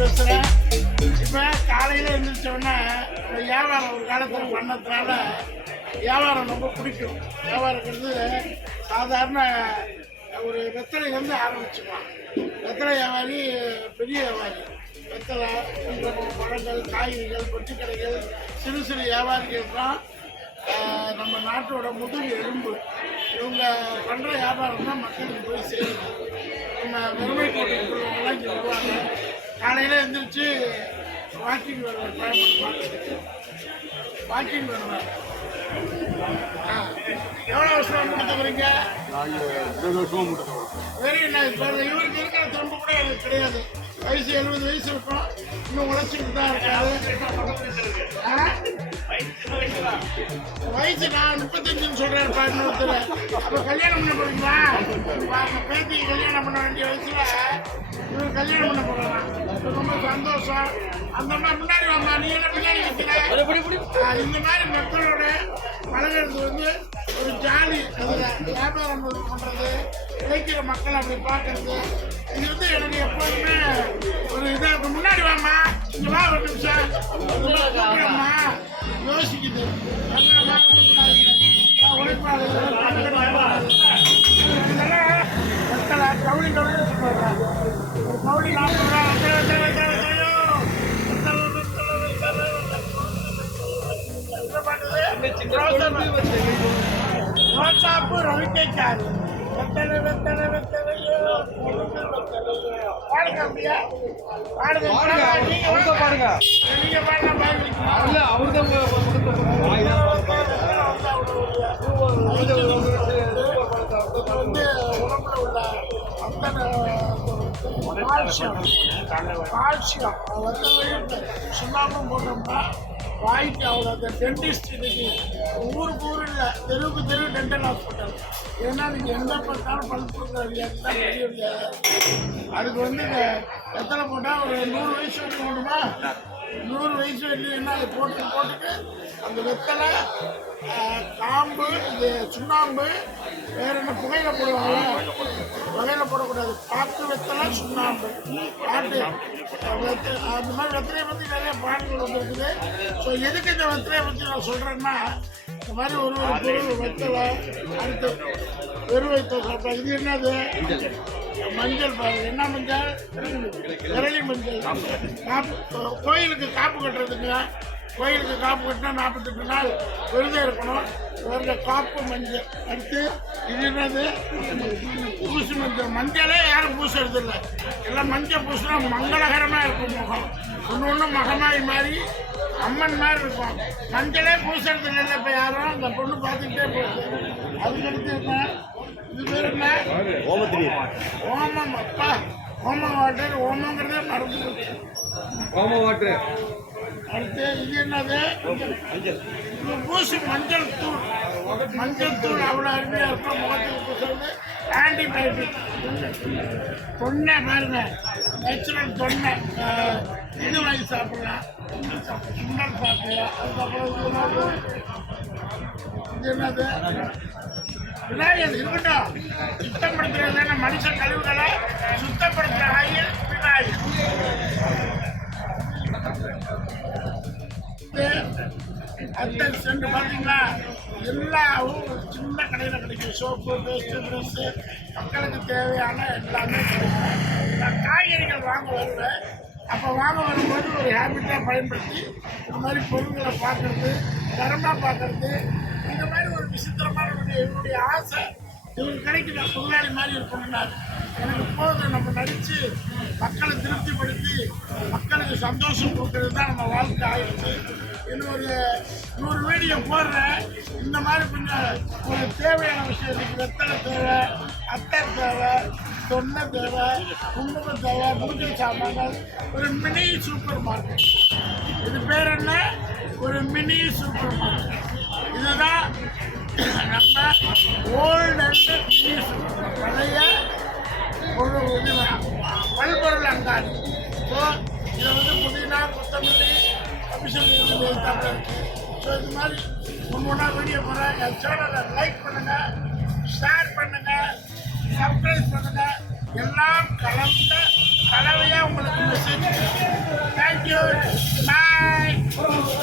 பேசுகிறேன். இப்போ காலையில் எழுந்திரிச்சோடனே வியாபாரம் ஒரு காலத்தில் பண்ணதுனால வியாபாரம் ரொம்ப பிடிக்கும். வியாபாரங்கிறது சாதாரண ஒரு வெத்தலையிலேருந்து ஆரம்பிச்சுக்கலாம். வெத்தலை வியாபாரி பெரிய வியாபாரி, வெத்தலை, பழங்கள், காய்கறிகள், பொட்டி கடைகள், சிறு சிறு வியாபாரிகள் தான் நம்ம நாட்டோட முதுகு எலும்பு. இவங்க பண்ணுற வியாபாரம் தான் மக்களுக்கு போய் சேருது. நம்ம வறுமை கோட்டைக்குள்ளவங்களாம் இங்கே வருவாங்க. காலையில் எழுந்திரிச்சு வாக்கிங் வருவார், கோயம்புத்தூர் வாக்கிங் வருவார். எவ்வளோ வருஷம் முடிச்சுக்கிறீங்க? 20 வருஷமாக முடிச்சுக்கிறோம். Very nice. இவருக்கு இருக்கிற திரும்ப கூட எனக்கு கிடையாது. வயசு 70 வயசு இருக்கும், இன்னும் உழைச்சிட்டு தான் இருக்காரு. வயசு நான் 35 சொல்றேன். இன்னொருத்தர் அப்போ கல்யாணம் பண்ண போறீங்களா? பேத்திக்கு கல்யாணம் பண்ண வேண்டிய வயசுல இவர் கல்யாணம் பண்ண போறாங்க. ரொம்ப சந்தோஷம். அந்த மாதிரி முன்னாடி வாங்க, நீ என்ன பின்னாடி வைக்கிற? இந்த மாதிரி மக்களோட பழகிறது வந்து ஒரு ஜாலி. அதில் வியாபாரம் பண்ணுறது, உழைக்கிற மக்களை அப்படி பார்க்கறது, இது வந்து எனக்கு எப்போதுமே ஒரு இதாக. முன்னாடி வாமா, இங்கே வா ஒரு நிமிஷம், கூப்பிடம்மா யோசிக்குது. உழைப்பாளர் இதெல்லாம் வெத்தலை கவுளி கவுளி சொல்லுவாங்க. ஒரு கவுளி 40 ரூபா. ரோசாப்பு ரவிக்கைக்காரு வெத்தலை வெத்தலை வெத்தலையோ பாடுங்க. அப்படியா பாடுங்க. நீங்க பாடுங்க. நீங்க பாடுங்க. வந்து உடம்புல உள்ள அத்தனை கால்சியம் சுண்ணாம்பும் போட்டோம்னா வாய்க்கு அவ்வளோ. அந்த டென்டிஸ்ட் இன்னைக்கு ஊருக்கு ஊர் இல்லை, தெருவுக்கு தெரு டென்டல் ஹாஸ்பிட்டல். ஏன்னா நீங்கள் எங்கே பார்த்தாலும் பல் கொடுக்குற வியாதி தான் பெரிய வியாதி. அதுக்கு வந்து இந்த வெத்தலை போட்டால் ஒரு 100 வயசு வரைக்கும் போடுமா? 100 வயசு இல்லைன்னா அதை போட்டுட்டு அந்த வெத்தலை, காம்பு, இது சுண்ணாம்பு, வேற என்ன புகையில போடுவாங்க? புகையில போடக்கூடாது. பாக்கு வெத்தலை, சுண்ணாம்பு, பாட்டு அந்த மாதிரி வெத்தலையை பற்றி நிறைய பாடல்கள் வந்துருக்குது. ஸோ எதுக்கு இந்த வெத்தலையை பற்றி நான் சொல்கிறேன்னா, இந்த மாதிரி ஒரு பொருள் வெத்தலை, அடுத்து வெறும் வைத்த சாப்பிட்டா. இது என்னது? மஞ்சள் பாருங்க. என்ன மஞ்சள்? விரலி மஞ்சள். கோயிலுக்கு காப்பு கட்டுறதுங்க. கோயிலுக்கு காப்பு கட்டினா 48 நாள் விரதம் இருக்கணும். வேற காப்பு மஞ்சள். அடுத்து இது என்னது? பூசு மஞ்சள். மஞ்சளே யாரும் பூசுறது இல்லை. எல்லாம் மஞ்சள் பூசுனா மங்களகரமாக இருக்கும். முகம் ஒன்று மகமாய் மாதிரி அம்மன் மாதிரி இருக்கும். மஞ்சளே பூசுறது இல்லை இப்போ யாரும். அந்த பொண்ணு பார்த்துக்கிட்டே போகுது. அதுக்கடுத்து என்ன? இது பேர் என்ன? ஓமம். அப்பா, ஓம வாட்டர். ஓமங்கிறதே மறந்து போச்சு. ஓம வாட்டர். அடுத்து இது என்னது? பூசு மஞ்சள் தூள். மஞ்சள் தூள் அவ்வளோ அருமையாக இருக்கும். முகத்துக்கு பூசுறது ஆன்டிபயோட்டிக். தொன்னை பாருங்க, நேச்சுரல் தொன்னை. இது வாங்கி சாப்பிடலாம், சுண்டல் சாப்பிடலாம். அதுக்கப்புறம் இது என்னது? விநாயகர் இருக்கட்டும். சுத்தப்படுத்துறது தானே மனுஷ கழிவுகளை சுத்தப்படுத்துகிற ஆயில் விநாயகர். அந்த சென்று பார்த்தீங்களா, எல்லாவும் சின்ன கடையில் கிடைக்கும். சோப்பு, பேஸ்ட்டு, ட்ரெஸ்ஸு, மக்களுக்கு தேவையான எல்லாமே கிடைக்கும். நான் காய்கறிகள் வாங்க வருவேன். அப்போ வாங்க வரும்போது ஒரு ஹேபிட்டாக பயன்படுத்தி இந்த மாதிரி பொருட்களை பார்க்குறது, தரமாக பார்க்குறது, இந்த மாதிரி ஒரு விசித்திரமான என்னுடைய ஆசை. இவங்க கிடைக்கிற முதலாளி மாதிரி இருக்கணும்னாரு. எனக்கு போதும், நம்ம நடித்து மக்களை திருப்திப்படுத்தி மக்களுக்கு சந்தோஷம் கொடுக்கறது தான் நம்ம வாழ்க்கை ஆயிடுச்சு. இன்னும் ஒரு 100 வீடியோ போடுறேன். இந்த மாதிரி கொஞ்சம் ஒரு தேவையான விஷயம் இருக்குது. வெத்தலை தேவை, அத்தர் தேவை, தொன்னை தேவை, குங்குமம் தேவை, பூஜை சாமான்கள். ஒரு மினி சூப்பர் மார்க்கெட். இது பேர் என்ன? ஒரு மினி சூப்பர் மார்க்கெட். இதுதான் நம்ம ஓல்டு அண்ட் மினி சூப்பர், பழைய ஒரு பல்பொருள் அங்காடி. ஸோ இதை வந்து புதினா, கொத்தமல்லி, அபிஷேகம் இருக்குது. ஸோ இது மாதிரி ஒன்றா வீடியோ போகிறேன். என் சேனலை லைக் பண்ணுங்கள், ஷேர் பண்ணுங்கள், சப்ஸ்கிரைப் பண்ணுங்கள். எல்லாம் கலந்த கலவையாக உங்களுக்கு மெசேஜ் அப்புறம்